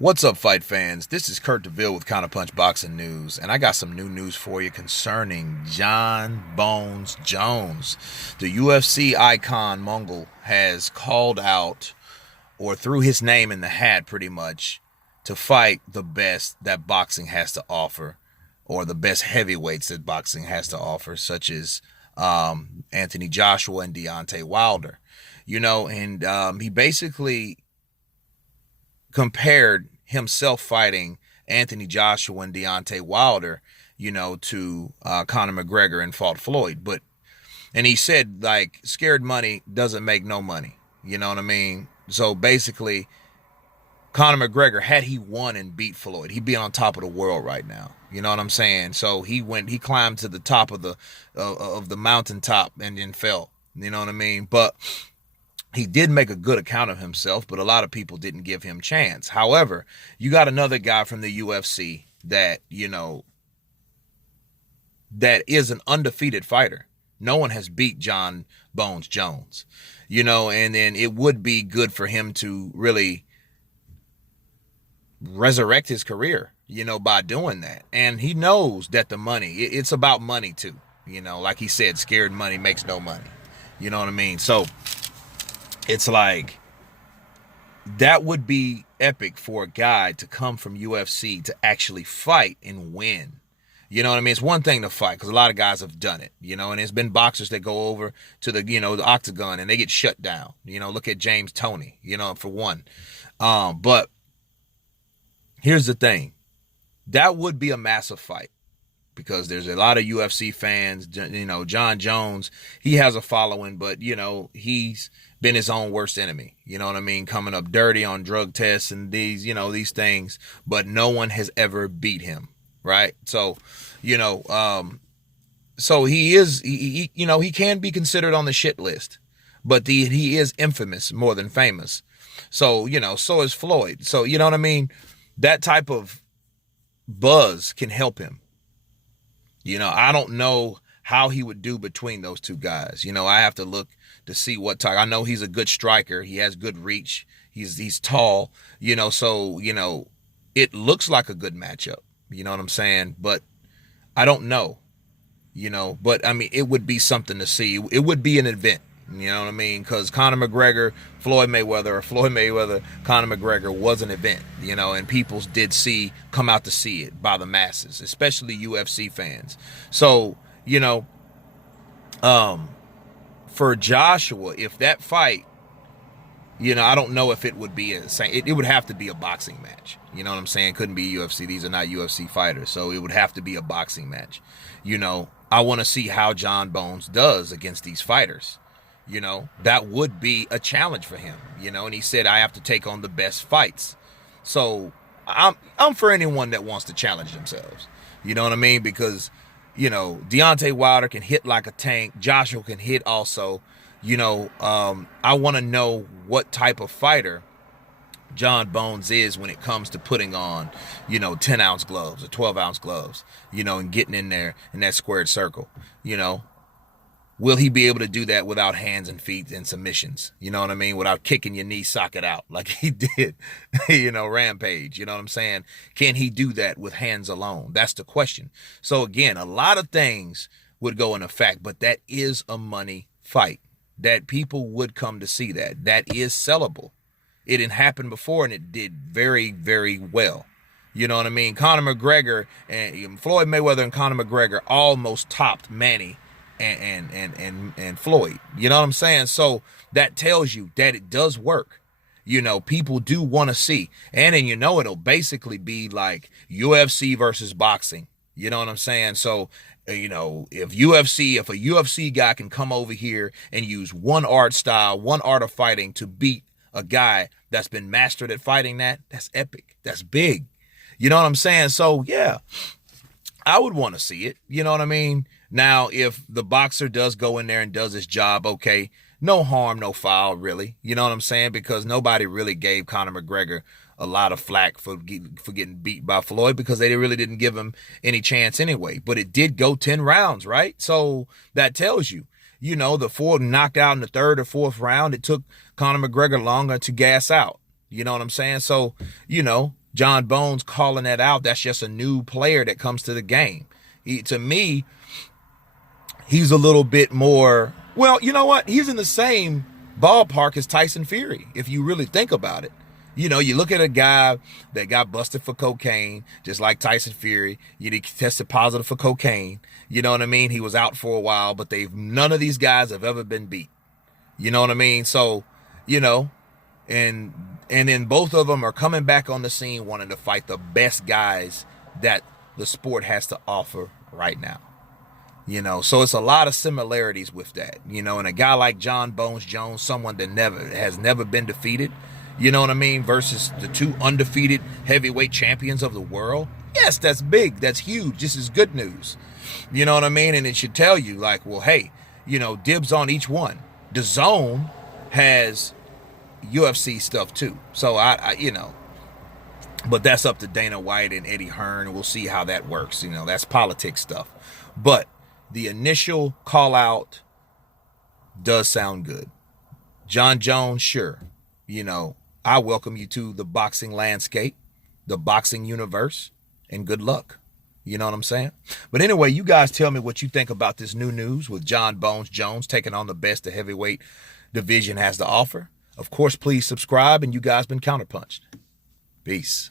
What's up, fight fans? This is Kurt DeVille with Counterpunch Boxing News, and I got some new news for you concerning Jon Bones Jones. The UFC icon Mongol has called out, or threw his name in the hat pretty much, to fight the best that boxing has to offer, or the best heavyweights that boxing has to offer, such as Anthony Joshua and Deontay Wilder. And he basically compared himself fighting Anthony Joshua and Deontay Wilder, to Conor McGregor and fought Floyd. And he said, like, scared money doesn't make no money. You know what I mean? So basically, Conor McGregor, had he won and beat Floyd, he'd be on top of the world right now. You know what I'm saying? So he climbed to the top of the mountaintop and then fell. You know what I mean? But he did make a good account of himself, but a lot of people didn't give him chance. However, you got another guy from the UFC that is an undefeated fighter. No one has beat Jon Bones Jones, and then it would be good for him to really resurrect his career, by doing that. And he knows that the money, it's about money too. Like he said, scared money makes no money. You know what I mean? So it's like, that would be epic for a guy to come from UFC to actually fight and win. You know what I mean? It's one thing to fight, because a lot of guys have done it, and there's been boxers that go over to the octagon and they get shut down. Look at James Toney, for one. But here's the thing. That would be a massive fight, because there's a lot of UFC fans. Jon Jones, he has a following, but, he's been his own worst enemy. You know what I mean? Coming up dirty on drug tests and these things, but no one has ever beat him, right? So, so he can be considered on the shit list, but he is infamous more than famous. So, so is Floyd. So, you know what I mean? That type of buzz can help him. I don't know how he would do between those two guys. I have to look to see what type. I know he's a good striker. He has good reach. He's tall, so, it looks like a good matchup. You know what I'm saying? But I don't know, but I mean, it would be something to see. It would be an event. You know what I mean? Because Conor McGregor, Floyd Mayweather, Conor McGregor was an event, and people did come out to see it by the masses, especially UFC fans. So, for Joshua, if that fight, I don't know if it would be it would have to be a boxing match. You know what I'm saying? Couldn't be UFC. These are not UFC fighters. So it would have to be a boxing match. I want to see how Jon Bones does against these fighters. That would be a challenge for him, and he said, I have to take on the best fights. So I'm for anyone that wants to challenge themselves. You know what I mean? Because, Deontay Wilder can hit like a tank. Joshua can hit also. I want to know what type of fighter Jon Bones is when it comes to putting on, 10-ounce gloves or 12-ounce gloves, and getting in there in that squared circle. Will he be able to do that without hands and feet and submissions? You know what I mean? Without kicking your knee socket out like he did, Rampage. You know what I'm saying? Can he do that with hands alone? That's the question. So again, a lot of things would go in effect, but that is a money fight. That people would come to see that. That is sellable. It didn't happen before, and it did very, very well. You know what I mean? Conor McGregor and Floyd Mayweather and Conor McGregor almost topped Manny and Floyd. You know what I'm saying? So that tells you that it does work. People do want to see. And then it'll basically be like UFC versus boxing. You know what I'm saying? So, if a UFC guy can come over here and use one art style, one art of fighting to beat a guy that's been mastered at fighting, that's epic. That's big. You know what I'm saying? So, yeah, I would want to see it. You know what I mean? Now, if the boxer does go in there and does his job, okay, no harm, no foul, really. You know what I'm saying? Because nobody really gave Conor McGregor a lot of flack for getting beat by Floyd, because they really didn't give him any chance anyway. But it did go 10 rounds, right? So that tells you, the Floyd knocked out in the third or fourth round. It took Conor McGregor longer to gas out. You know what I'm saying? So, John Bones calling that out, that's just a new player that comes to the game. To me, he's a little bit more, well, you know what? He's in the same ballpark as Tyson Fury, if you really think about it. You know, you look at a guy that got busted for cocaine, just like Tyson Fury. He tested positive for cocaine. You know what I mean? He was out for a while, but none of these guys have ever been beat. You know what I mean? So, you know, and then both of them are coming back on the scene wanting to fight the best guys that the sport has to offer right now. You know, so it's a lot of similarities with that. You know, and a guy like John Bones Jones, someone that has never been defeated, you know what I mean, versus the two undefeated heavyweight champions of the world. Yes, that's big. That's huge. This is good news. You know what I mean? And it should tell you, like, well, hey, you know, dibs on each one. The Zone has UFC stuff too. So I you know, but that's up to Dana White and Eddie Hearn. We'll see how that works. You know, that's politics stuff. But the initial call out does sound good. John Jones, sure. You know, I welcome you to the boxing landscape, the boxing universe, and good luck. You know what I'm saying? But anyway, you guys tell me what you think about this new news with John Bones Jones taking on the best the heavyweight division has to offer. Of course, please subscribe, and you guys been counterpunched. Peace.